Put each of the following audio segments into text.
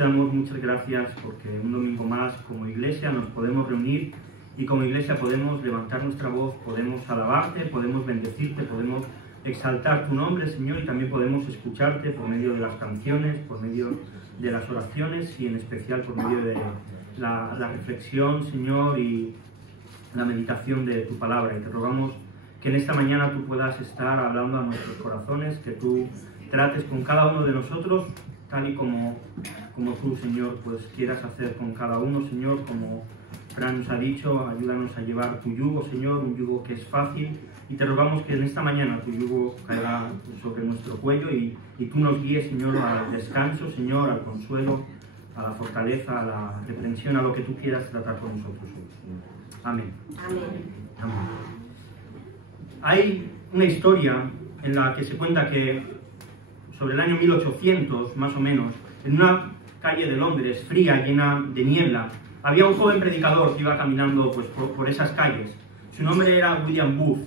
te damos muchas gracias porque un domingo más como iglesia nos podemos reunir y como iglesia podemos levantar nuestra voz, podemos alabarte, podemos bendecirte, podemos exaltar tu nombre, Señor, y también podemos escucharte por medio de las canciones, por medio de las oraciones y en especial por medio de la reflexión, Señor, y la meditación de tu palabra. Y te rogamos que en esta mañana tú puedas estar hablando a nuestros corazones, que tú trates con cada uno de nosotros tal y como tú, Señor, pues quieras hacer con cada uno, Señor. Como Fran nos ha dicho, ayúdanos a llevar tu yugo, Señor, un yugo que es fácil, y te rogamos que en esta mañana tu yugo caiga sobre nuestro cuello y tú nos guíes, Señor, al descanso, Señor, al consuelo, a la fortaleza, a la reprensión, a lo que tú quieras tratar con nosotros, Señor. Amén. Amén. Amén. Hay una historia en la que se cuenta que sobre el año 1800, más o menos, en una calle de Londres, fría, llena de niebla, había un joven predicador que iba caminando pues, por esas calles. Su nombre era William Booth,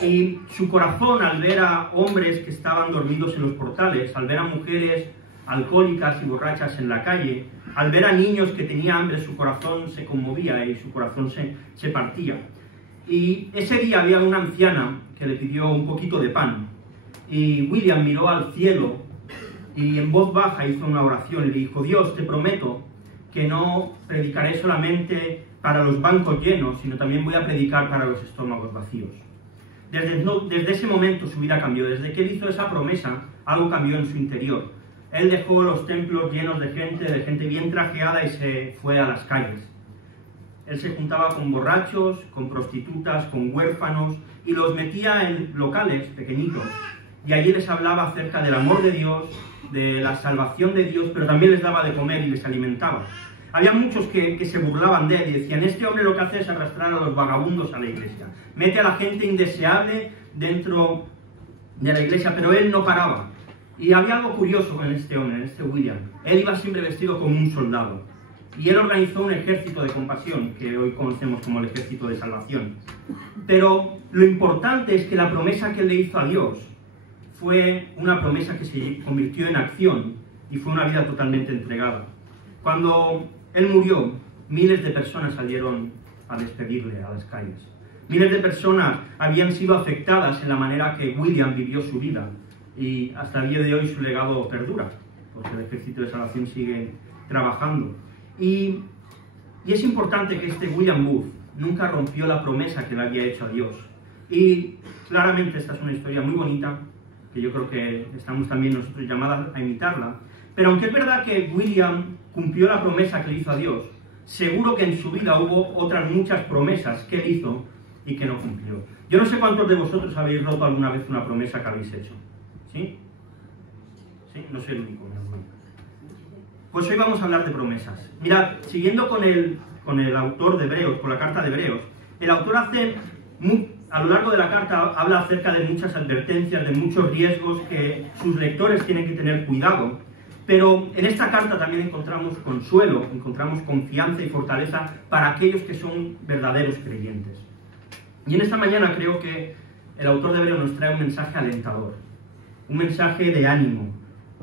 y su corazón, al ver a hombres que estaban dormidos en los portales, al ver a mujeres alcohólicas y borrachas en la calle, al ver a niños que tenían hambre, su corazón se conmovía y su corazón se partía. Y ese día había una anciana que le pidió un poquito de pan, y William miró al cielo y en voz baja hizo una oración y le dijo: Dios, te prometo que no predicaré solamente para los bancos llenos, sino también voy a predicar para los estómagos vacíos. Desde ese momento su vida cambió. Desde que él hizo esa promesa, algo cambió en su interior. Él dejó los templos llenos de gente bien trajeada, y se fue a las calles. Él se juntaba con borrachos, con prostitutas, con huérfanos, y los metía en locales pequeñitos. Y allí les hablaba acerca del amor de Dios, de la salvación de Dios, pero también les daba de comer y les alimentaba. Había muchos que se burlaban de él y decían: este hombre lo que hace es arrastrar a los vagabundos a la iglesia. Mete a la gente indeseable dentro de la iglesia, pero él no paraba. Y había algo curioso en este hombre, en este William. Él iba siempre vestido como un soldado. Y él organizó un ejército de compasión, que hoy conocemos como el ejército de salvación. Pero lo importante es que la promesa que él le hizo a Dios fue una promesa que se convirtió en acción y fue una vida totalmente entregada. Cuando él murió, miles de personas salieron a despedirle a las calles. Miles de personas habían sido afectadas en la manera que William vivió su vida, y hasta el día de hoy su legado perdura, porque el ejército de salvación sigue trabajando. Y es importante que este William Booth nunca rompió la promesa que le había hecho a Dios. Y claramente esta es una historia muy bonita, que yo creo que estamos también nosotros llamados a imitarla. Pero aunque es verdad que William cumplió la promesa que le hizo a Dios, seguro que en su vida hubo otras muchas promesas que él hizo y que no cumplió. Yo no sé cuántos de vosotros habéis roto alguna vez una promesa que habéis hecho. ¿Sí? ¿Sí? No soy el único, mi hermano. Pues hoy vamos a hablar de promesas. Mirad, siguiendo con el autor de Hebreos, con la carta de Hebreos, el autor a lo largo de la carta habla acerca de muchas advertencias, de muchos riesgos que sus lectores tienen que tener cuidado. Pero en esta carta también encontramos consuelo, encontramos confianza y fortaleza para aquellos que son verdaderos creyentes. Y en esta mañana creo que el autor de Hebreos nos trae un mensaje alentador, un mensaje de ánimo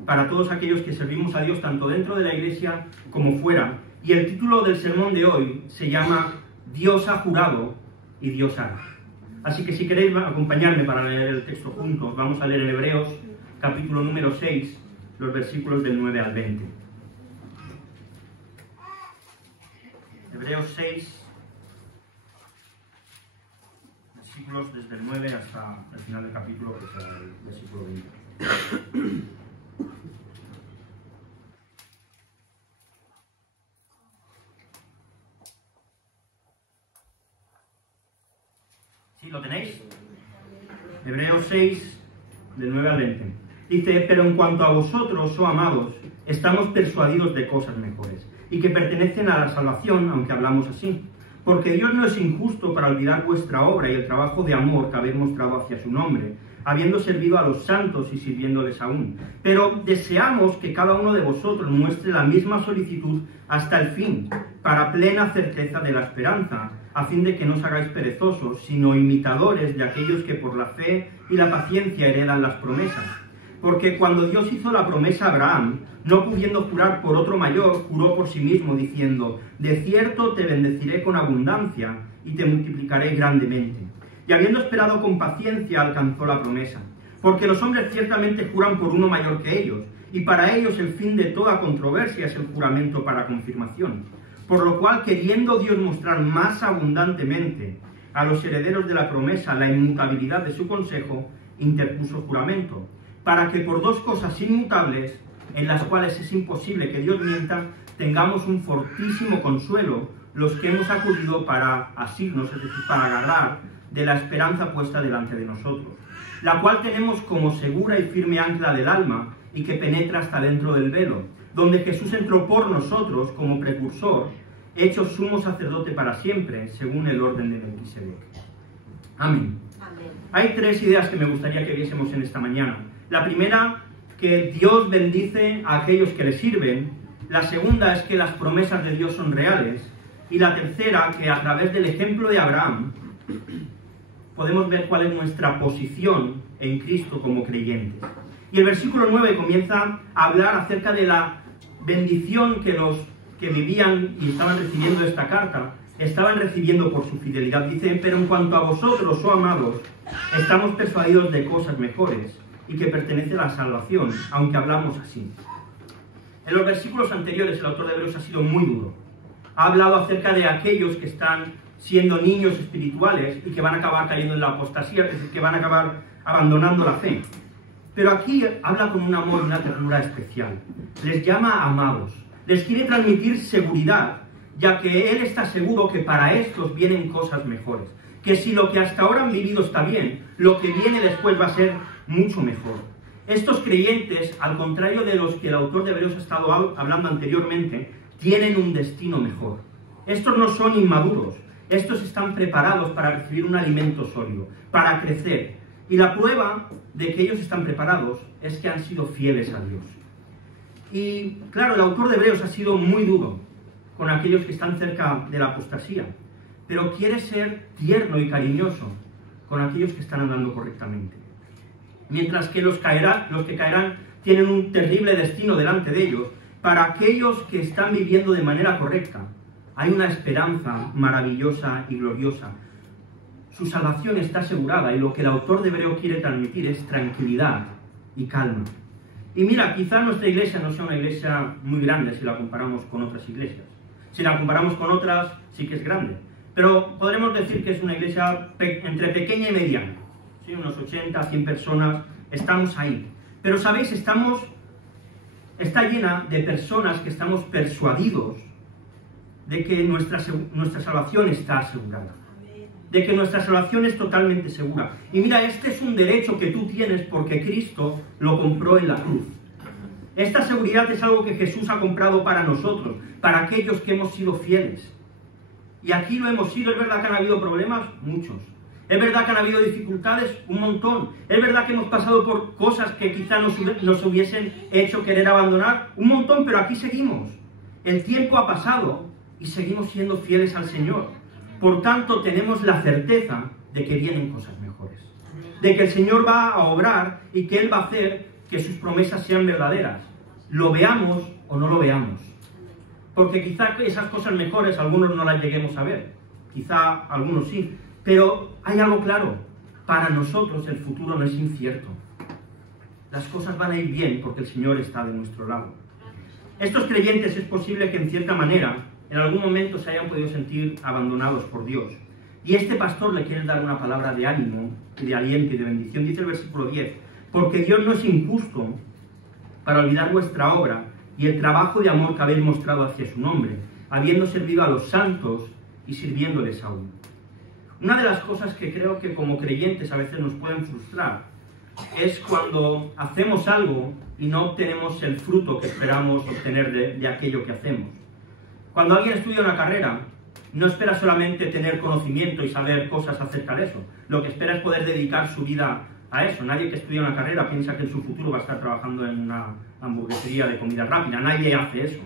para todos aquellos que servimos a Dios tanto dentro de la iglesia como fuera. Y el título del sermón de hoy se llama Dios ha jurado y Dios hará. Así que si queréis acompañarme para leer el texto juntos, vamos a leer en Hebreos capítulo número 6, los versículos del 9 al 20. Hebreos 6, versículos desde el 9 hasta el final del capítulo, que será el versículo 20. ¿Sí? ¿Lo tenéis? Hebreos 6, del 9 al 20. Dice: pero en cuanto a vosotros, oh amados, estamos persuadidos de cosas mejores, y que pertenecen a la salvación, aunque hablamos así. Porque Dios no es injusto para olvidar vuestra obra y el trabajo de amor que habéis mostrado hacia su nombre, habiendo servido a los santos y sirviéndoles aún. Pero deseamos que cada uno de vosotros muestre la misma solicitud hasta el fin, para plena certeza de la esperanza, a fin de que no os hagáis perezosos, sino imitadores de aquellos que por la fe y la paciencia heredan las promesas. porque cuando Dios hizo la promesa a Abraham, no pudiendo jurar por otro mayor, juró por sí mismo, diciendo: de cierto te bendeciré con abundancia y te multiplicaré grandemente. Y habiendo esperado con paciencia, alcanzó la promesa. Porque los hombres ciertamente juran por uno mayor que ellos, y para ellos el fin de toda controversia es el juramento para confirmación. Por lo cual, queriendo Dios mostrar más abundantemente a los herederos de la promesa la inmutabilidad de su consejo, interpuso juramento, para que por dos cosas inmutables, en las cuales es imposible que Dios mienta, tengamos un fortísimo consuelo los que hemos acudido para asirnos, es decir, para agarrar de la esperanza puesta delante de nosotros, la cual tenemos como segura y firme ancla del alma y que penetra hasta dentro del velo, donde Jesús entró por nosotros como precursor, hecho sumo sacerdote para siempre, según el orden de Melquisedec. Amén. Amén. Hay tres ideas que me gustaría que viésemos en esta mañana. La primera, que Dios bendice a aquellos que le sirven. La segunda es que las promesas de Dios son reales. Y la tercera, que a través del ejemplo de Abraham podemos ver cuál es nuestra posición en Cristo como creyentes. Y el versículo 9 comienza a hablar acerca de la bendición que los que vivían y estaban recibiendo esta carta estaban recibiendo por su fidelidad. Dice: pero en cuanto a vosotros, oh amados, estamos persuadidos de cosas mejores y que pertenece a la salvación, aunque hablamos así. En los versículos anteriores el autor de Hebreos ha sido muy duro. Ha hablado acerca de aquellos que están siendo niños espirituales y que van a acabar cayendo en la apostasía, es decir, que van a acabar abandonando la fe. Pero aquí habla con un amor y una ternura especial. Les llama amados. Les quiere transmitir seguridad, ya que Él está seguro que para estos vienen cosas mejores. Que si lo que hasta ahora han vivido está bien, lo que viene después va a ser mucho mejor. Estos creyentes, al contrario de los que el autor de Hebreos ha estado hablando anteriormente, tienen un destino mejor. Estos no son inmaduros. Estos están preparados para recibir un alimento sólido, para crecer. Y la prueba de que ellos están preparados es que han sido fieles a Dios. Y claro, el autor de Hebreos ha sido muy duro con aquellos que están cerca de la apostasía, pero quiere ser tierno y cariñoso con aquellos que están andando correctamente. Mientras que los que caerán tienen un terrible destino delante de ellos, para aquellos que están viviendo de manera correcta, hay una esperanza maravillosa y gloriosa. Su salvación está asegurada y lo que el autor de Hebreos quiere transmitir es tranquilidad y calma. Y mira, quizá nuestra iglesia no sea una iglesia muy grande si la comparamos con otras iglesias. Si la comparamos con otras, sí que es grande. Pero podremos decir que es una iglesia entre pequeña y mediana. ¿Sí? Unos 80, 100 personas, estamos ahí. Pero, ¿sabéis? Está llena de personas que estamos persuadidos de que nuestra salvación está asegurada. De que nuestra salvación es totalmente segura. Y mira, este es un derecho que tú tienes porque Cristo lo compró en la cruz. Esta seguridad es algo que Jesús ha comprado para nosotros, para aquellos que hemos sido fieles. Y aquí lo hemos sido. ¿Es verdad que han habido problemas? Muchos. ¿Es verdad que han habido dificultades? Un montón. ¿Es verdad que hemos pasado por cosas que quizá nos hubiesen hecho querer abandonar? Un montón, pero aquí seguimos. El tiempo ha pasado y seguimos siendo fieles al Señor. Por tanto, tenemos la certeza de que vienen cosas mejores. De que el Señor va a obrar y que Él va a hacer que sus promesas sean verdaderas. Lo veamos o no lo veamos. Porque quizá esas cosas mejores algunos no las lleguemos a ver. Quizá algunos sí. Pero hay algo claro. Para nosotros el futuro no es incierto. Las cosas van a ir bien porque el Señor está de nuestro lado. Estos creyentes es posible que en cierta manera en algún momento se hayan podido sentir abandonados por Dios. Y este pastor le quiere dar una palabra de ánimo, de aliento y de bendición. Dice el versículo 10, porque Dios no es injusto para olvidar vuestra obra y el trabajo de amor que habéis mostrado hacia su nombre, habiendo servido a los santos y sirviéndoles aún. Una de las cosas que creo que como creyentes a veces nos pueden frustrar es cuando hacemos algo y no obtenemos el fruto que esperamos obtener de aquello que hacemos. Cuando alguien estudia una carrera, no espera solamente tener conocimiento y saber cosas acerca de eso. Lo que espera es poder dedicar su vida a eso. Nadie que estudia una carrera piensa que en su futuro va a estar trabajando en una hamburguesería de comida rápida. Nadie hace eso.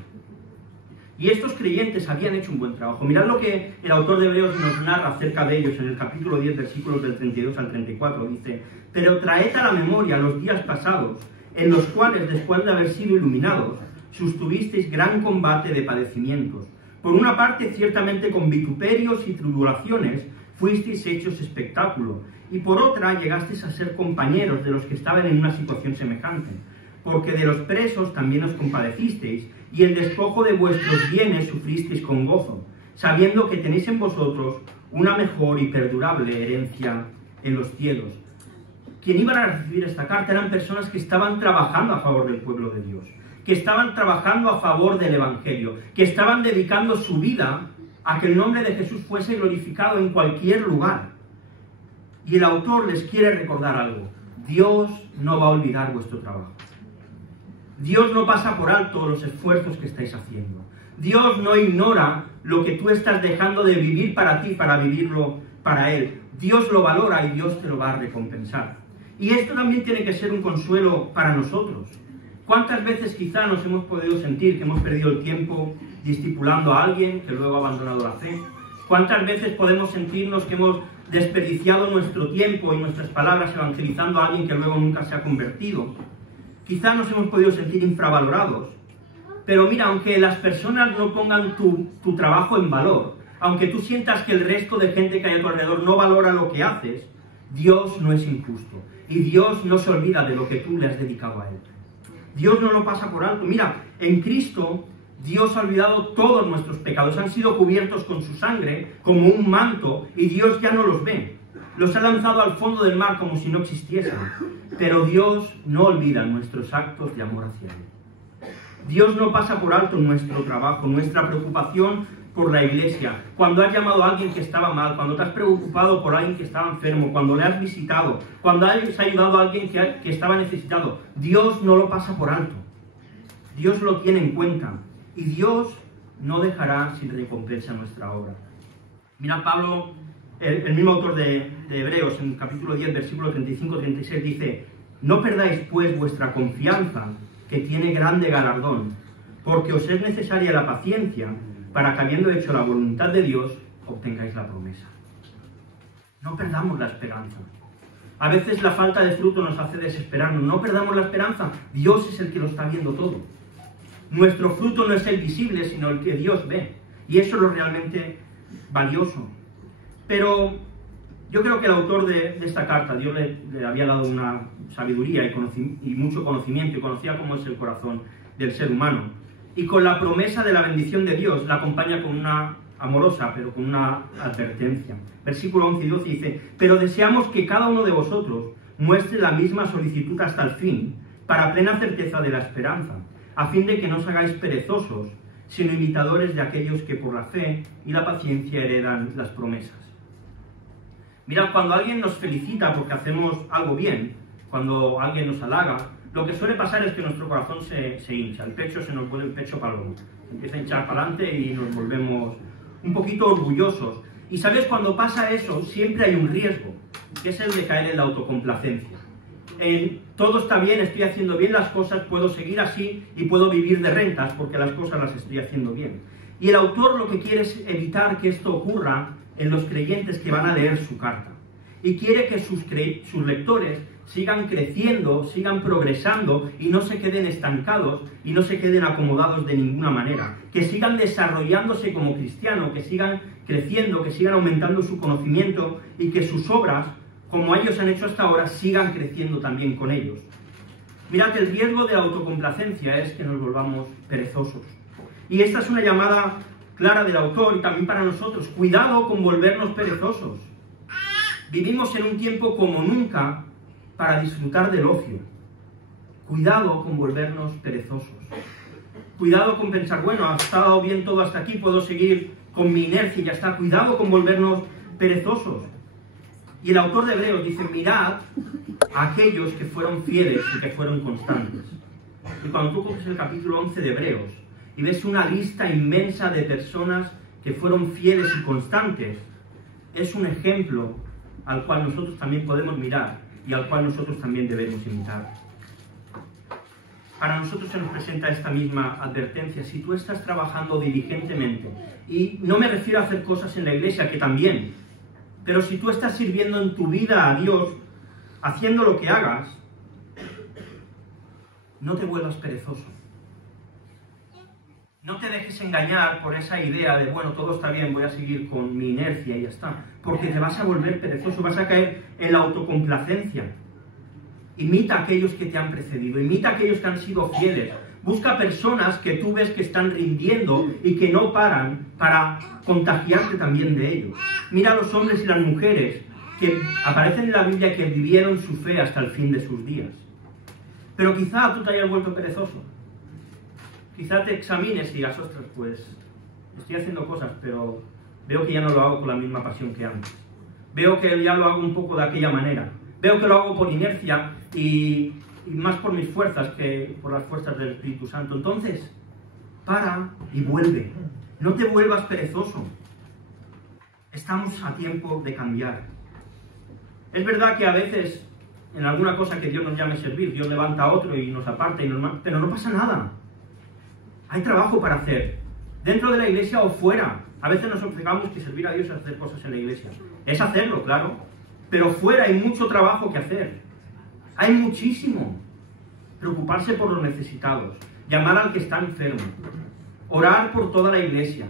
Y estos creyentes habían hecho un buen trabajo. Mirad lo que el autor de Hebreos nos narra acerca de ellos en el capítulo 10, versículos del 32 al 34. Dice, pero traed a la memoria los días pasados en los cuales, después de haber sido iluminados, sostuvisteis gran combate de padecimientos. Por una parte, ciertamente con vituperios y tribulaciones fuisteis hechos espectáculo, y por otra llegasteis a ser compañeros de los que estaban en una situación semejante, porque de los presos también os compadecisteis, y el despojo de vuestros bienes sufristeis con gozo, sabiendo que tenéis en vosotros una mejor y perdurable herencia en los cielos. Quien iban a recibir esta carta eran personas que estaban trabajando a favor del pueblo de Dios, que estaban trabajando a favor del Evangelio, que estaban dedicando su vida a que el nombre de Jesús fuese glorificado en cualquier lugar. Y el autor les quiere recordar algo: Dios no va a olvidar vuestro trabajo. Dios no pasa por alto los esfuerzos que estáis haciendo. Dios no ignora lo que tú estás dejando de vivir para ti, para vivirlo para Él. Dios lo valora y Dios te lo va a recompensar. Y esto también tiene que ser un consuelo para nosotros. ¿Cuántas veces quizá nos hemos podido sentir que hemos perdido el tiempo discipulando a alguien que luego ha abandonado la fe? ¿Cuántas veces podemos sentirnos que hemos desperdiciado nuestro tiempo y nuestras palabras evangelizando a alguien que luego nunca se ha convertido? Quizá nos hemos podido sentir infravalorados. Pero mira, aunque las personas no pongan tu trabajo en valor, aunque tú sientas que el resto de gente que hay a tu alrededor no valora lo que haces, Dios no es injusto. Y Dios no se olvida de lo que tú le has dedicado a Él. Dios no lo pasa por alto. Mira, en Cristo Dios ha olvidado todos nuestros pecados. Han sido cubiertos con su sangre como un manto y Dios ya no los ve. Los ha lanzado al fondo del mar como si no existiesen. Pero Dios no olvida nuestros actos de amor hacia Él. Dios no pasa por alto nuestro trabajo, nuestra preocupación por la iglesia. Cuando has llamado a alguien que estaba mal, cuando te has preocupado por alguien que estaba enfermo, cuando le has visitado, cuando has ayudado a alguien que estaba necesitado, Dios no lo pasa por alto. Dios lo tiene en cuenta y Dios no dejará sin recompensa nuestra obra. Mira, Pablo, el mismo autor de Hebreos, en capítulo 10, versículo 35-36, dice: no perdáis pues vuestra confianza, que tiene grande galardón, porque os es necesaria la paciencia, para que habiendo hecho la voluntad de Dios, obtengáis la promesa. No perdamos la esperanza. A veces la falta de fruto nos hace desesperarnos. No perdamos la esperanza. Dios es el que lo está viendo todo. Nuestro fruto no es el visible, sino el que Dios ve. Y eso es lo realmente valioso. Pero yo creo que el autor de esta carta, Dios le había dado una sabiduría y mucho conocimiento, y conocía cómo es el corazón del ser humano. Y con la promesa de la bendición de Dios la acompaña con una amorosa, pero con una advertencia. Versículo 11 y 12 dice: pero deseamos que cada uno de vosotros muestre la misma solicitud hasta el fin, para plena certeza de la esperanza, a fin de que no os hagáis perezosos, sino imitadores de aquellos que por la fe y la paciencia heredan las promesas. Mirad, cuando alguien nos felicita porque hacemos algo bien, cuando alguien nos halaga, lo que suele pasar es que nuestro corazón se hincha, el pecho se nos vuelve el pecho palomo, se empieza a hinchar para adelante y nos volvemos un poquito orgullosos. Y sabes, cuando pasa eso, siempre hay un riesgo, que es el de caer en la autocomplacencia. Todo está bien, estoy haciendo bien las cosas, puedo seguir así y puedo vivir de rentas porque las cosas las estoy haciendo bien. Y el autor lo que quiere es evitar que esto ocurra en los creyentes que van a leer su carta. Y quiere que sus lectores sigan creciendo, sigan progresando y no se queden estancados y no se queden acomodados de ninguna manera. Que sigan desarrollándose como cristianos, que sigan creciendo, que sigan aumentando su conocimiento y que sus obras, como ellos han hecho hasta ahora, sigan creciendo también con ellos. Mirad, el riesgo de la autocomplacencia es que nos volvamos perezosos. Y esta es una llamada clara del autor y también para nosotros. Cuidado con volvernos perezosos. Vivimos en un tiempo como nunca para disfrutar del ocio. Cuidado con volvernos perezosos. Cuidado con pensar, bueno, ha estado bien todo hasta aquí, puedo seguir con mi inercia y ya está. Cuidado con volvernos perezosos. Y el autor de Hebreos dice: mirad a aquellos que fueron fieles y que fueron constantes. Y cuando tú coges el capítulo 11 de Hebreos y ves una lista inmensa de personas que fueron fieles y constantes, es un ejemplo al cual nosotros también podemos mirar y al cual nosotros también debemos imitar. Para nosotros se nos presenta esta misma advertencia. Si tú estás trabajando diligentemente, y no me refiero a hacer cosas en la iglesia, que también, pero si tú estás sirviendo en tu vida a Dios, haciendo lo que hagas, no te vuelvas perezoso. No te dejes engañar por esa idea de, bueno, todo está bien, voy a seguir con mi inercia y ya está. Porque te vas a volver perezoso, vas a caer en la autocomplacencia. Imita a aquellos que te han precedido, imita a aquellos que han sido fieles. Busca personas que tú ves que están rindiendo y que no paran para contagiarte también de ellos. Mira a los hombres y las mujeres que aparecen en la Biblia que vivieron su fe hasta el fin de sus días. Pero quizá tú te hayas vuelto perezoso. Quizá te examines y digas, ostras, pues estoy haciendo cosas, pero veo que ya no lo hago con la misma pasión que antes. Veo que ya lo hago un poco de aquella manera. Veo que lo hago por inercia y más por mis fuerzas que por las fuerzas del Espíritu Santo. Entonces, para y vuelve. No te vuelvas perezoso. Estamos a tiempo de cambiar. Es verdad que a veces, en alguna cosa que Dios nos llame a servir, Dios levanta a otro y nos aparta, pero no pasa nada. Hay trabajo para hacer, dentro de la iglesia o fuera. A veces nos obcecamos que servir a Dios es hacer cosas en la iglesia. Es hacerlo, claro, pero fuera hay mucho trabajo que hacer. Hay muchísimo. Preocuparse por los necesitados, llamar al que está enfermo, orar por toda la iglesia,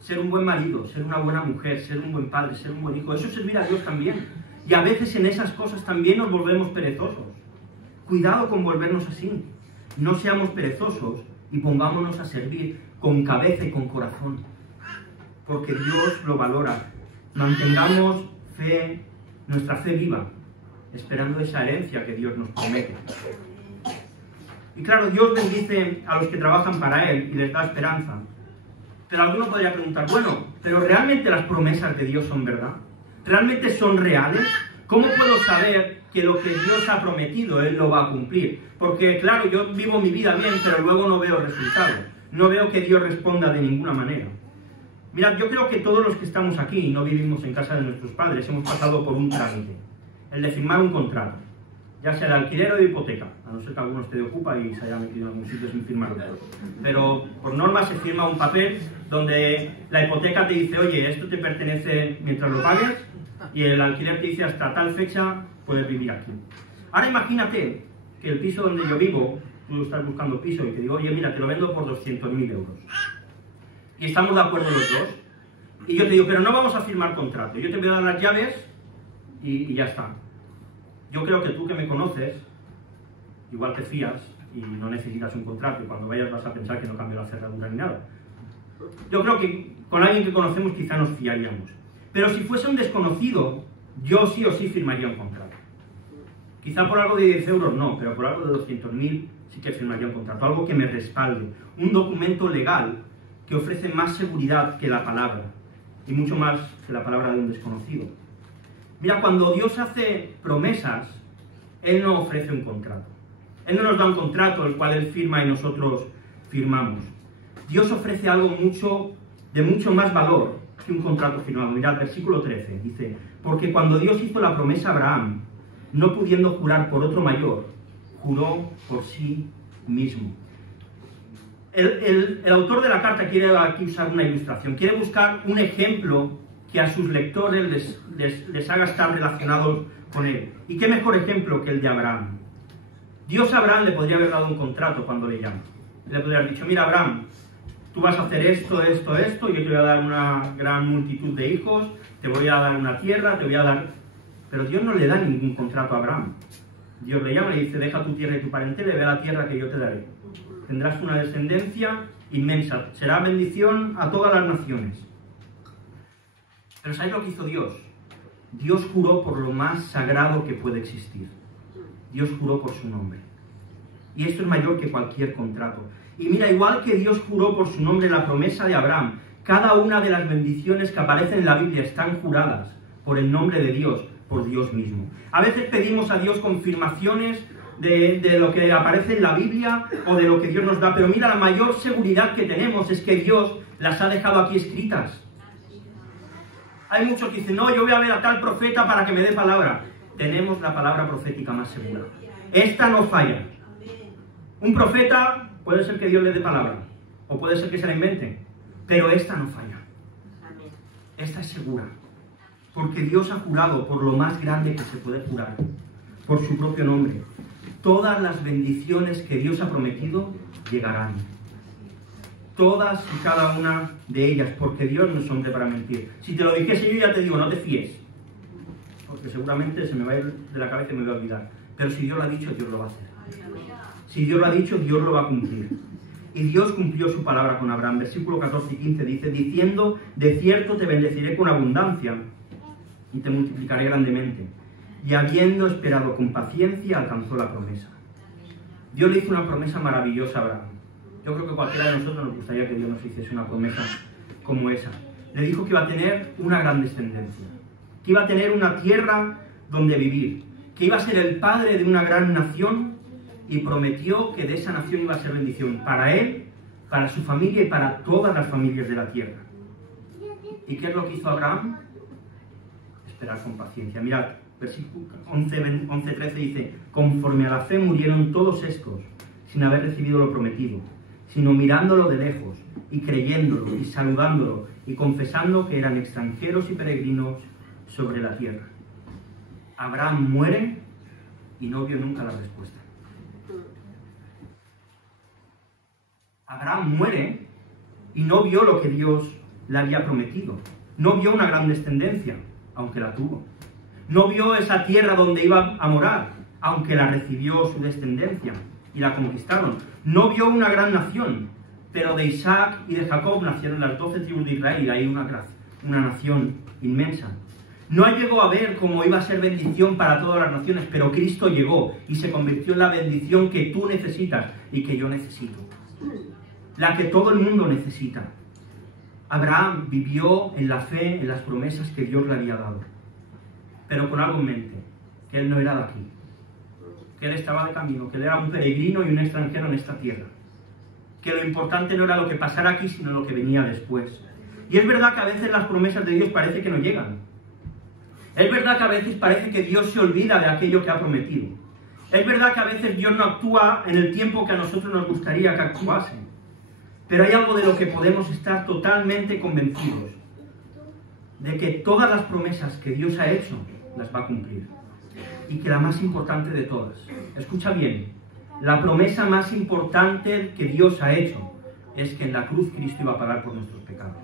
ser un buen marido, ser una buena mujer, ser un buen padre, ser un buen hijo. Eso es servir a Dios también. Y a veces en esas cosas también nos volvemos perezosos. Cuidado con volvernos así. No seamos perezosos y pongámonos a servir con cabeza y con corazón, porque Dios lo valora. Mantengamos fe, nuestra fe viva, esperando esa herencia que Dios nos promete. Y claro, Dios bendice a los que trabajan para Él y les da esperanza. Pero alguno podría preguntar, bueno, ¿pero realmente las promesas de Dios son verdad? ¿Realmente son reales? ¿Cómo puedo saber que lo que Dios ha prometido, Él lo va a cumplir? Porque, claro, yo vivo mi vida bien, pero luego no veo resultados. No veo que Dios responda de ninguna manera. Mirad, yo creo que todos los que estamos aquí y no vivimos en casa de nuestros padres hemos pasado por un trámite. El de firmar un contrato. Ya sea de alquiler o de hipoteca. A no ser que alguno esté de ocupa y se haya metido en algún sitio sin firmarlo. Pero, por norma, se firma un papel donde la hipoteca te dice, oye, esto te pertenece mientras lo pagues, y el alquiler te dice hasta tal fecha puedes vivir aquí. Ahora imagínate que el piso donde yo vivo, tú estás buscando piso y te digo, oye, mira, te lo vendo por 200.000 euros. Y estamos de acuerdo los dos. Y yo te digo, pero no vamos a firmar contrato. Yo te voy a dar las llaves y ya está. Yo creo que tú que me conoces, igual te fías y no necesitas un contrato y cuando vayas vas a pensar que no cambio la cerradura ni nada. Yo creo que con alguien que conocemos quizá nos fiaríamos. Pero si fuese un desconocido, yo sí o sí firmaría un contrato. Quizá por algo de 10 euros no, pero por algo de 200.000 sí que firmaría un contrato. Algo que me respalde. Un documento legal que ofrece más seguridad que la palabra. Y mucho más que la palabra de un desconocido. Mira, cuando Dios hace promesas, Él no ofrece un contrato. Él no nos da un contrato el cual Él firma y nosotros firmamos. Dios ofrece algo de mucho más valor que un contrato firmado. Mirad, versículo 13, dice, porque cuando Dios hizo la promesa a Abraham, no pudiendo jurar por otro mayor, juró por sí mismo. El autor de la carta quiere aquí usar una ilustración, quiere buscar un ejemplo que a sus lectores les haga estar relacionados con él. ¿Y qué mejor ejemplo que el de Abraham? Dios a Abraham le podría haber dado un contrato cuando le llama. Le podría haber dicho, mira Abraham, tú vas a hacer esto, esto, esto, yo te voy a dar una gran multitud de hijos, te voy a dar una tierra, te voy a dar... Pero Dios no le da ningún contrato a Abraham. Dios le llama y le dice, deja tu tierra y tu parentela y ve a la tierra que yo te daré. Tendrás una descendencia inmensa, será bendición a todas las naciones. Pero ¿sabéis lo que hizo Dios? Dios juró por lo más sagrado que puede existir. Dios juró por su nombre. Y esto es mayor que cualquier contrato. Y mira, igual que Dios juró por su nombre la promesa de Abraham, cada una de las bendiciones que aparecen en la Biblia están juradas por el nombre de Dios, por Dios mismo. A veces pedimos a Dios confirmaciones de lo que aparece en la Biblia o de lo que Dios nos da, pero mira, la mayor seguridad que tenemos es que Dios las ha dejado aquí escritas. Hay muchos que dicen, no, yo voy a ver a tal profeta para que me dé palabra. Tenemos la palabra profética más segura. Esta no falla. Un profeta puede ser que Dios le dé palabra, o puede ser que se la invente, pero esta no falla. Esta es segura, porque Dios ha jurado por lo más grande que se puede jurar, por su propio nombre. todas las bendiciones que Dios ha prometido llegarán. Todas y cada una de ellas, porque Dios no es hombre para mentir. Si te lo dijese yo, ya te digo, no te fíes, porque seguramente se me va a ir de la cabeza y me voy a olvidar. Pero si Dios lo ha dicho, Dios lo va a hacer. Si Dios lo ha dicho, Dios lo va a cumplir. Y Dios cumplió su palabra con Abraham. Versículo 14 y 15 dice, diciendo, de cierto te bendeciré con abundancia y te multiplicaré grandemente. Y habiendo esperado con paciencia, alcanzó la promesa. Dios le hizo una promesa maravillosa a Abraham. Yo creo que cualquiera de nosotros nos gustaría que Dios nos hiciese una promesa como esa. Le dijo que iba a tener una gran descendencia, que iba a tener una tierra donde vivir, que iba a ser el padre de una gran nación, y prometió que de esa nación iba a ser bendición para él, para su familia y para todas las familias de la tierra. ¿Y qué es lo que hizo Abraham? Esperar con paciencia. Mirad, versículo 11:13 dice, conforme a la fe murieron todos estos, sin haber recibido lo prometido, sino mirándolo de lejos, y creyéndolo, y saludándolo, y confesando que eran extranjeros y peregrinos sobre la tierra. Abraham muere y no vio nunca la respuesta. Abraham muere y no vio lo que Dios le había prometido. No vio una gran descendencia, aunque la tuvo. No vio esa tierra donde iba a morar, aunque la recibió su descendencia y la conquistaron. No vio una gran nación, pero de Isaac y de Jacob nacieron las 12 tribus de Israel y ahí una nación inmensa. No llegó a ver cómo iba a ser bendición para todas las naciones, pero Cristo llegó y se convirtió en la bendición que tú necesitas y que yo necesito. La que todo el mundo necesita. Abraham vivió en la fe, en las promesas que Dios le había dado, pero con algo en mente, que él no era de aquí, que él estaba de camino, que él era un peregrino y un extranjero en esta tierra, que lo importante no era lo que pasara aquí, sino lo que venía después. Y es verdad que a veces las promesas de Dios parece que no llegan. Es verdad que a veces parece que Dios se olvida de aquello que ha prometido. Es verdad que a veces Dios no actúa en el tiempo que a nosotros nos gustaría que actuase. Pero hay algo de lo que podemos estar totalmente convencidos, de que todas las promesas que Dios ha hecho, las va a cumplir. Y que la más importante de todas, escucha bien, la promesa más importante que Dios ha hecho es que en la cruz Cristo iba a pagar por nuestros pecados.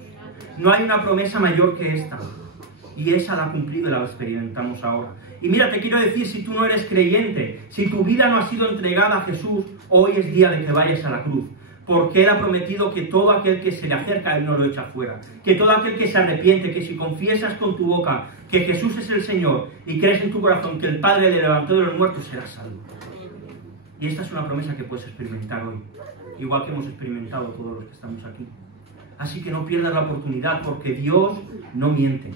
No hay una promesa mayor que esta. Y esa la ha cumplido y la experimentamos ahora. Y mira, te quiero decir, si tú no eres creyente, si tu vida no ha sido entregada a Jesús, hoy es día de que vayas a la cruz. Porque Él ha prometido que todo aquel que se le acerca a Él no lo echa fuera. Que todo aquel que se arrepiente, que si confiesas con tu boca que Jesús es el Señor y crees en tu corazón que el Padre le levantó de los muertos, serás salvo. Y esta es una promesa que puedes experimentar hoy, igual que hemos experimentado todos los que estamos aquí. Así que no pierdas la oportunidad, porque Dios no miente.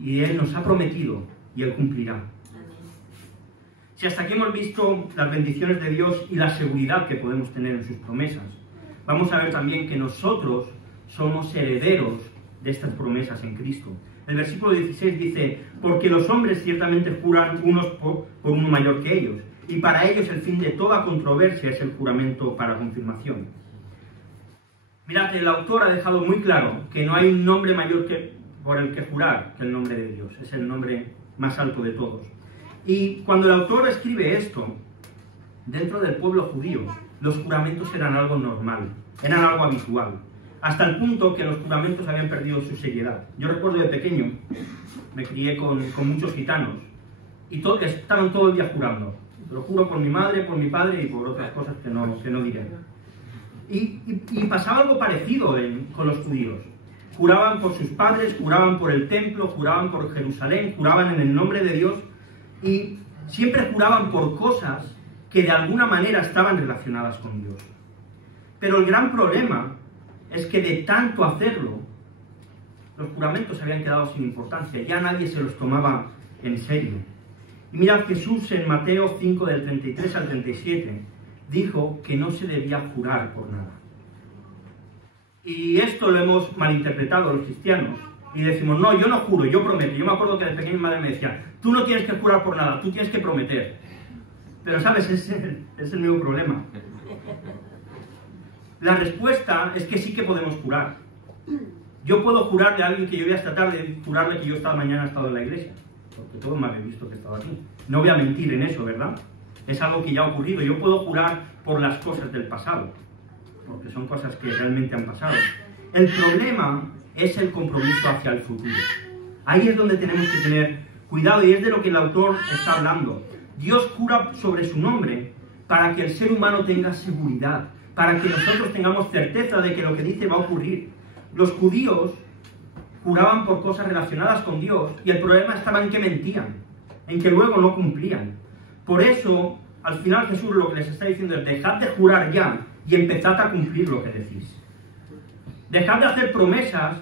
Y Él nos ha prometido y Él cumplirá. Si hasta aquí hemos visto las bendiciones de Dios y la seguridad que podemos tener en sus promesas, vamos a ver también que nosotros somos herederos de estas promesas en Cristo. El versículo 16 dice, porque los hombres ciertamente juran unos por uno mayor que ellos, y para ellos el fin de toda controversia es el juramento para confirmación. Mirad, el autor ha dejado muy claro que no hay un nombre mayor por el que jurar que el nombre de Dios. Es el nombre más alto de todos. Y cuando el autor escribe esto, dentro del pueblo judío, los juramentos eran algo normal, eran algo habitual, hasta el punto que los juramentos habían perdido su seriedad. Yo recuerdo de pequeño, me crié con muchos gitanos, y estaban todo el día jurando. Lo juro por mi madre, por mi padre y por otras cosas que no diré. Y pasaba algo parecido con los judíos. Juraban por sus padres, juraban por el templo, juraban por Jerusalén, juraban en el nombre de Dios, y siempre juraban por cosas que de alguna manera estaban relacionadas con Dios. Pero el gran problema es que de tanto hacerlo, los juramentos habían quedado sin importancia, ya nadie se los tomaba en serio. Y mirad, Jesús en Mateo 5, del 33 al 37, dijo que no se debía jurar por nada. Y esto lo hemos malinterpretado los cristianos, y decimos, no, yo no juro, yo prometo. Yo me acuerdo que de pequeño mi madre me decía, tú no tienes que jurar por nada, tú tienes que prometer. Pero sabes, es el mismo problema. La respuesta es que sí que podemos jurar. Yo puedo jurarle a alguien que yo voy a esta tarde, jurarle que yo esta mañana he estado en la iglesia, porque todos me habéis visto que he estado aquí. No voy a mentir en eso, ¿verdad? es algo que ya ha ocurrido. Yo puedo jurar por las cosas del pasado, porque son cosas que realmente han pasado. El problema es el compromiso hacia el futuro. Ahí es donde tenemos que tener cuidado, y es de lo que el autor está hablando. Dios jura sobre su nombre para que el ser humano tenga seguridad, para que nosotros tengamos certeza de que lo que dice va a ocurrir. Los judíos juraban por cosas relacionadas con Dios, y el problema estaba en que mentían, en que luego no cumplían. Por eso, al final Jesús lo que les está diciendo es: dejad de jurar ya y empezad a cumplir lo que decís. Dejad de hacer promesas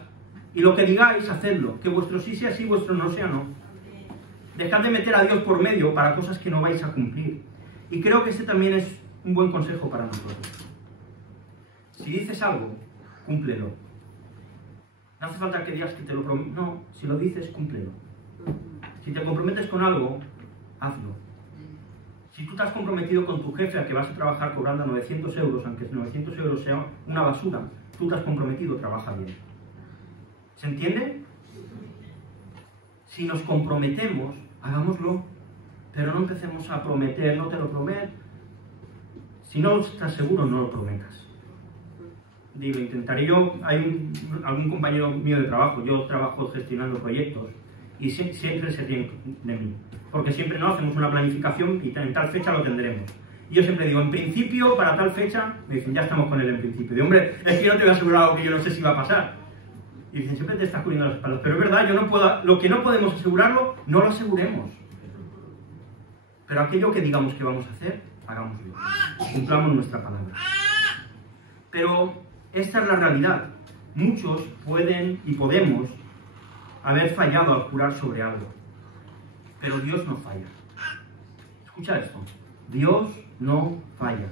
y lo que digáis, hacedlo. Que vuestro sí sea sí, vuestro no sea no. Dejad de meter a Dios por medio para cosas que no vais a cumplir. Y creo que ese también es un buen consejo para nosotros. Si dices algo, cúmplelo. No hace falta que digas que te lo prometo. No, si lo dices, cúmplelo. Si te comprometes con algo, hazlo. Si tú te has comprometido con tu jefe a que vas a trabajar cobrando 900 euros, aunque 900 euros sea una basura, tú te has comprometido, trabaja bien. ¿Se entiende? Si nos comprometemos, hagámoslo, pero no empecemos a prometer, no te lo prometo. Si no estás seguro, no lo prometas. Digo, intentaré yo, hay algún compañero mío de trabajo, yo trabajo gestionando proyectos, y siempre se ríen de mí, porque siempre no hacemos una planificación y en tal fecha lo tendremos. Y yo siempre digo, en principio, para tal fecha, me dicen, ya estamos con él en principio. Digo, hombre, es que yo no te voy a asegurar algo que yo no sé si va a pasar. Y dicen, siempre te estás cubriendo las espaldas. Pero es verdad, yo no puedo, lo que no podemos asegurarlo, no lo aseguremos. Pero aquello que digamos que vamos a hacer, hagámoslo. Cumplamos nuestra palabra. Pero esta es la realidad. Muchos pueden y podemos haber fallado al jurar sobre algo. Pero Dios no falla. Escucha esto. Dios no falla.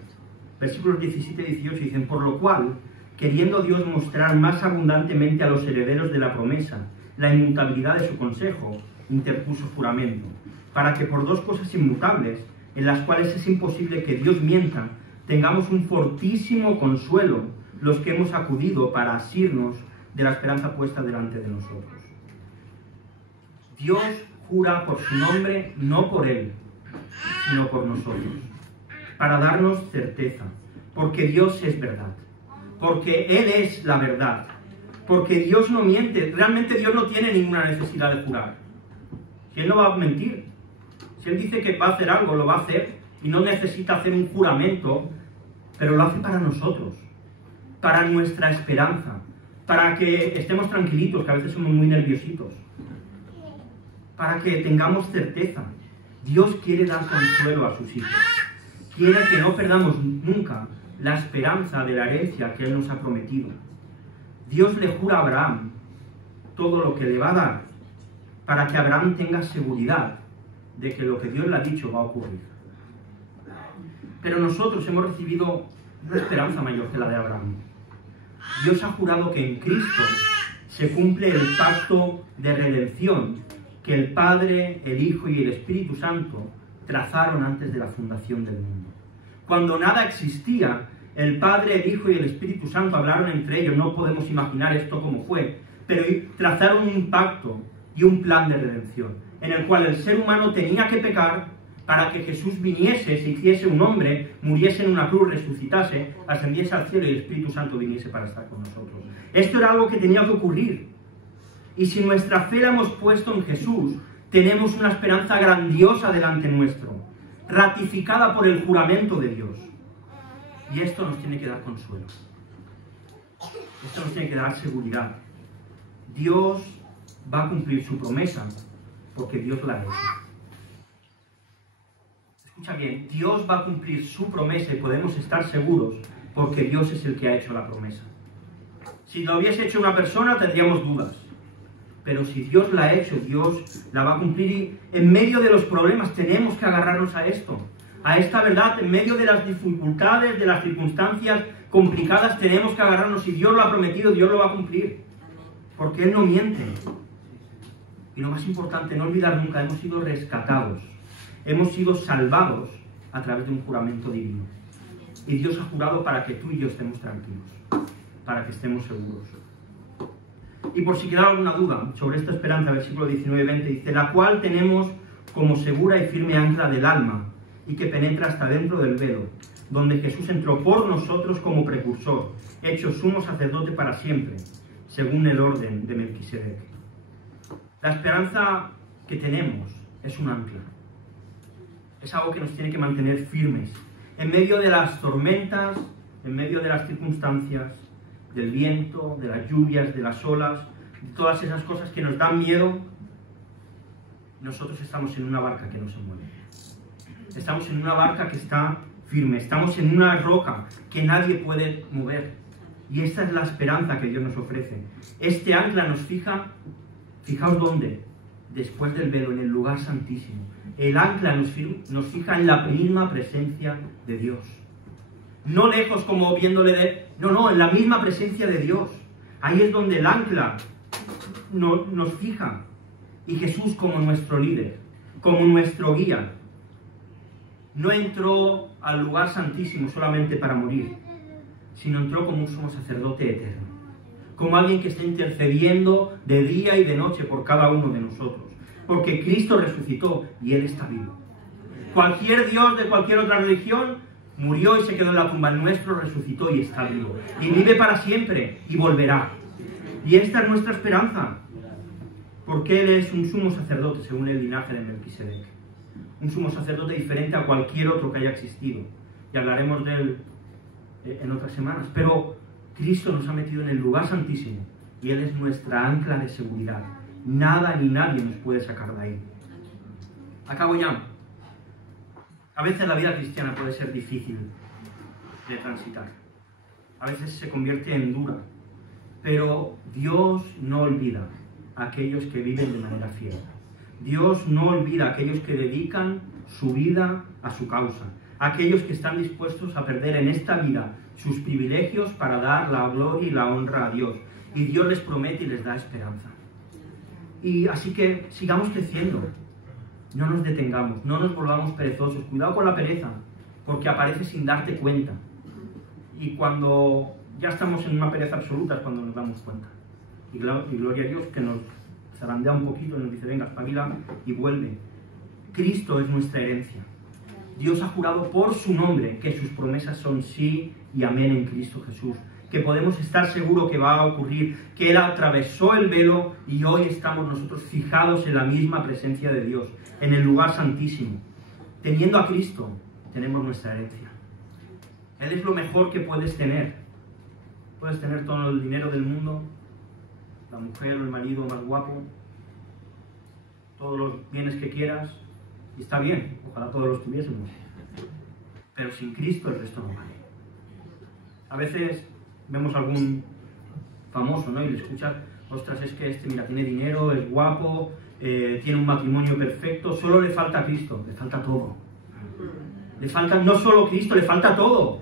Versículos 17 y 18 dicen: por lo cual, queriendo Dios mostrar más abundantemente a los herederos de la promesa la inmutabilidad de su consejo, interpuso juramento, para que por dos cosas inmutables, en las cuales es imposible que Dios mienta, tengamos un fortísimo consuelo los que hemos acudido para asirnos de la esperanza puesta delante de nosotros. Dios jura por su nombre, no por Él, sino por nosotros, para darnos certeza, porque Dios es verdad, porque Él es la verdad, porque Dios no miente. Realmente Dios no tiene ninguna necesidad de jurar. Si Él no va a mentir, si Él dice que va a hacer algo, lo va a hacer, y no necesita hacer un juramento, pero lo hace para nosotros, para nuestra esperanza, para que estemos tranquilitos, que a veces somos muy nerviositos, para que tengamos certeza. Dios quiere dar consuelo a sus hijos, quiere que no perdamos nunca la esperanza de la herencia que Él nos ha prometido. Dios le jura a Abraham todo lo que le va a dar, para que Abraham tenga seguridad de que lo que Dios le ha dicho va a ocurrir. Pero nosotros hemos recibido una esperanza mayor que la de Abraham. Dios ha jurado que en Cristo se cumple el pacto de redención que el Padre, el Hijo y el Espíritu Santo trazaron antes de la fundación del mundo. Cuando nada existía, el Padre, el Hijo y el Espíritu Santo hablaron entre ellos. No podemos imaginar esto como fue, pero trazaron un pacto y un plan de redención, en el cual el ser humano tenía que pecar para que Jesús viniese, se hiciese un hombre, muriese en una cruz, resucitase, ascendiese al cielo y el Espíritu Santo viniese para estar con nosotros. Esto era algo que tenía que ocurrir. Y si nuestra fe la hemos puesto en Jesús, tenemos una esperanza grandiosa delante nuestro, ratificada por el juramento de Dios. Y esto nos tiene que dar consuelo. Esto nos tiene que dar seguridad. Dios va a cumplir su promesa porque Dios la ha hecho. Escucha bien, Dios va a cumplir su promesa y podemos estar seguros porque Dios es el que ha hecho la promesa. Si lo hubiese hecho una persona tendríamos dudas. Pero si Dios la ha hecho, Dios la va a cumplir, y en medio de los problemas tenemos que agarrarnos a esto, a esta verdad. En medio de las dificultades, de las circunstancias complicadas, tenemos que agarrarnos. Si Dios lo ha prometido, Dios lo va a cumplir, porque Él no miente. Y lo más importante, no olvidar nunca, hemos sido rescatados, hemos sido salvados a través de un juramento divino. Y Dios ha jurado para que tú y yo estemos tranquilos, para que estemos seguros. Y por si quedaba alguna duda sobre esta esperanza, versículo 19 y 20 dice: la cual tenemos como segura y firme ancla del alma, y que penetra hasta dentro del velo, donde Jesús entró por nosotros como precursor, hecho sumo sacerdote para siempre, según el orden de Melquisedec. La esperanza que tenemos es un ancla. Es algo que nos tiene que mantener firmes, en medio de las tormentas, en medio de las circunstancias, del viento, de las lluvias, de las olas, de todas esas cosas que nos dan miedo. Nosotros estamos en una barca que no se mueve. Estamos en una barca que está firme, estamos en una roca que nadie puede mover. Y esta es la esperanza que Dios nos ofrece. Este ancla nos fija, fijaos dónde, después del velo, en el lugar santísimo. El ancla nos fija en la misma presencia de Dios. No lejos como viéndole no, en la misma presencia de Dios. Ahí es donde el ancla nos fija. Y Jesús como nuestro líder, como nuestro guía, no entró al lugar santísimo solamente para morir, sino entró como un sumo sacerdote eterno, como alguien que está intercediendo de día y de noche por cada uno de nosotros, porque Cristo resucitó y Él está vivo. Cualquier Dios de cualquier otra religión murió y se quedó en la tumba. El nuestro resucitó y está vivo, y vive para siempre y volverá. Y esta es nuestra esperanza, porque Él es un sumo sacerdote según el linaje de Melquisedec, un sumo sacerdote diferente a cualquier otro que haya existido, y hablaremos de él en otras semanas. Pero Cristo nos ha metido en el lugar santísimo y Él es nuestra ancla de seguridad. Nada ni nadie nos puede sacar de ahí. Acabo ya. A veces la vida cristiana puede ser difícil de transitar, a veces se convierte en dura, pero Dios no olvida a aquellos que viven de manera fiel. Dios no olvida a aquellos que dedican su vida a su causa, a aquellos que están dispuestos a perder en esta vida sus privilegios para dar la gloria y la honra a Dios. Y Dios les promete y les da esperanza. Y así que sigamos creciendo, no nos detengamos, no nos volvamos perezosos. Cuidado con la pereza, porque aparece sin darte cuenta. Y cuando ya estamos en una pereza absoluta es cuando nos damos cuenta. Y gloria a Dios que nos zarandea un poquito y nos dice, venga, espabila y vuelve. Cristo es nuestra herencia. Dios ha jurado por su nombre que sus promesas son sí y amén en Cristo Jesús, que podemos estar seguros que va a ocurrir, que Él atravesó el velo y hoy estamos nosotros fijados en la misma presencia de Dios, en el lugar santísimo. Teniendo a Cristo, tenemos nuestra herencia. Él es lo mejor que puedes tener. Puedes tener todo el dinero del mundo, la mujer o el marido más guapo, todos los bienes que quieras, y está bien, ojalá todos los tuviésemos, pero sin Cristo el resto no vale. A veces vemos algún famoso, ¿no? Y le escuchas, ostras, es que este, mira, tiene dinero, es guapo, tiene un matrimonio perfecto, solo le falta a Cristo, le falta todo. Le falta no solo Cristo, le falta todo,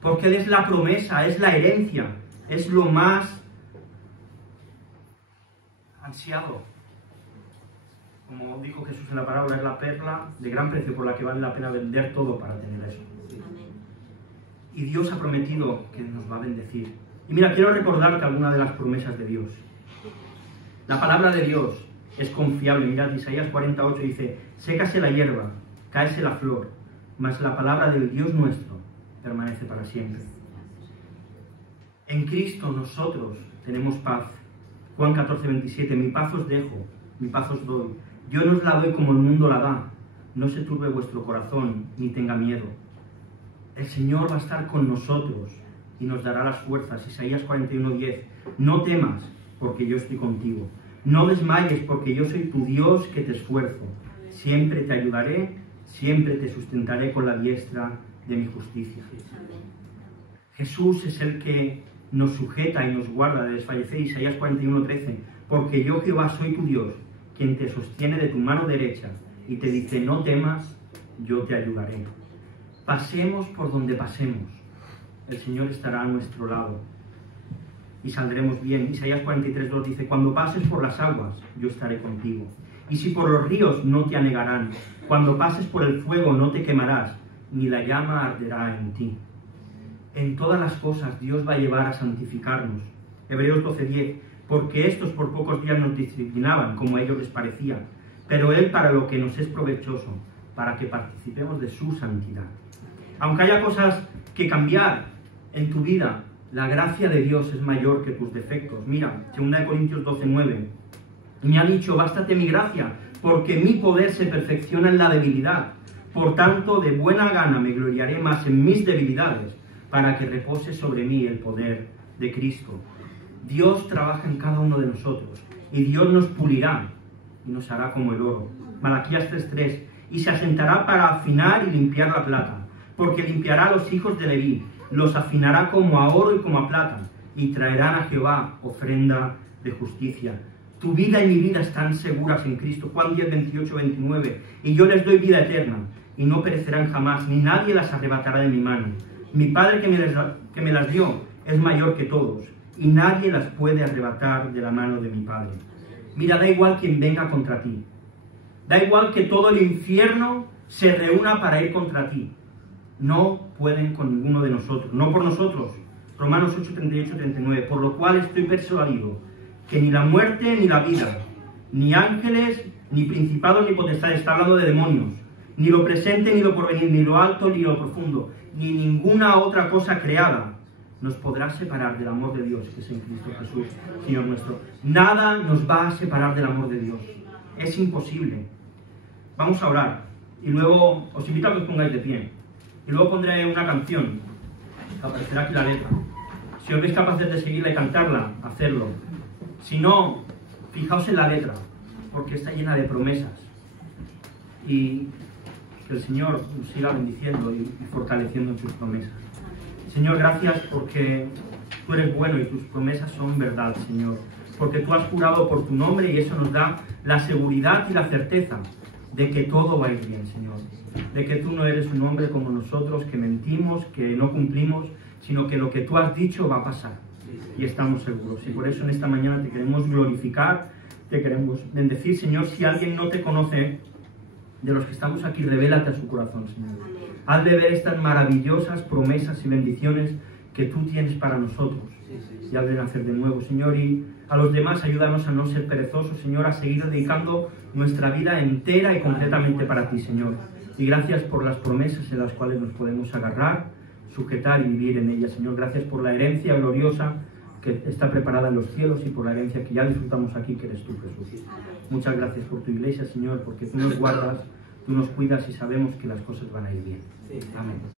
porque Él es la promesa, es la herencia, es lo más ansiado. Como dijo Jesús en la parábola, es la perla de gran precio por la que vale la pena vender todo para tener eso. Y Dios ha prometido que nos va a bendecir. Y mira, quiero recordarte algunas de las promesas de Dios. La palabra de Dios es confiable. Mirad, Isaías 48 dice, sécase la hierba, cáese la flor, mas la palabra del Dios nuestro permanece para siempre. En Cristo nosotros tenemos paz. Juan 14, 27, mi paz os dejo, mi paz os doy. Yo no os la doy como el mundo la da. No se turbe vuestro corazón, ni tenga miedo. El Señor va a estar con nosotros y nos dará las fuerzas. Isaías 41, 10. No temas, porque yo estoy contigo. No desmayes, porque yo soy tu Dios que te esfuerzo. Siempre te ayudaré, siempre te sustentaré con la diestra de mi justicia. Jesús es el que nos sujeta y nos guarda de desfallecer. Isaías 41, 13. Porque yo, Jehová, soy tu Dios, quien te sostiene de tu mano derecha y te dice, no temas, yo te ayudaré. Pasemos por donde pasemos, el Señor estará a nuestro lado y saldremos bien. Isaías 43, 2 dice, cuando pases por las aguas, yo estaré contigo. Y si por los ríos, no te anegarán. Cuando pases por el fuego, no te quemarás, ni la llama arderá en ti. En todas las cosas Dios va a llevar a santificarnos. Hebreos 12, 10. Porque estos por pocos días nos disciplinaban, como a ellos les parecía, pero Él para lo que nos es provechoso, para que participemos de su santidad. Aunque haya cosas que cambiar en tu vida, la gracia de Dios es mayor que tus defectos. Mira, 2 Corintios 12:9. Me ha dicho, bástate mi gracia, porque mi poder se perfecciona en la debilidad. Por tanto, de buena gana me gloriaré más en mis debilidades, para que repose sobre mí el poder de Cristo. Dios trabaja en cada uno de nosotros, y Dios nos pulirá, y nos hará como el oro. Malaquías 3:3. Y se asentará para afinar y limpiar la plata, porque limpiará a los hijos de Leví, los afinará como a oro y como a plata, y traerán a Jehová ofrenda de justicia. Tu vida y mi vida están seguras en Cristo. Juan 10:28-29. Y yo les doy vida eterna, y no perecerán jamás, ni nadie las arrebatará de mi mano. Mi Padre que me las dio es mayor que todos, y nadie las puede arrebatar de la mano de mi Padre. Mira, da igual quien venga contra ti. Da igual que todo el infierno se reúna para ir contra ti. No pueden con ninguno de nosotros, no por nosotros. Romanos 8:38-39. Por lo cual estoy persuadido que ni la muerte ni la vida, ni ángeles, ni principados, ni potestades, está hablando de demonios, ni lo presente, ni lo porvenir, ni lo alto, ni lo profundo, ni ninguna otra cosa creada nos podrá separar del amor de Dios que es en Cristo Jesús, Señor nuestro. Nada nos va a separar del amor de Dios. Es imposible. Vamos a orar y luego os invito a que os pongáis de pie. Y luego pondré una canción. Aparecerá aquí la letra. Si os veis capaces de seguirla y cantarla, hacedlo. Si no, fijaos en la letra, porque está llena de promesas. Y que el Señor nos siga bendiciendo y fortaleciendo en sus promesas. Señor, gracias porque tú eres bueno y tus promesas son verdad, Señor. Porque tú has jurado por tu nombre y eso nos da la seguridad y la certeza de que todo va a ir bien, Señor. De que tú no eres un hombre como nosotros, que mentimos, que no cumplimos, sino que lo que tú has dicho va a pasar. Y estamos seguros. Y por eso en esta mañana te queremos glorificar, te queremos bendecir, Señor. Si alguien no te conoce, de los que estamos aquí, revélate a su corazón, Señor. Hazle ver estas maravillosas promesas y bendiciones que tú tienes para nosotros. Y hazle nacer de nuevo, Señor. Y a los demás, ayúdanos a no ser perezosos, Señor, a seguir dedicando nuestra vida entera y completamente para ti, Señor. Y gracias por las promesas en las cuales nos podemos agarrar, sujetar y vivir en ellas, Señor. Gracias por la herencia gloriosa que está preparada en los cielos y por la herencia que ya disfrutamos aquí, que eres tú, Jesús. Muchas gracias por tu iglesia, Señor, porque tú nos guardas, tú nos cuidas y sabemos que las cosas van a ir bien. Amén.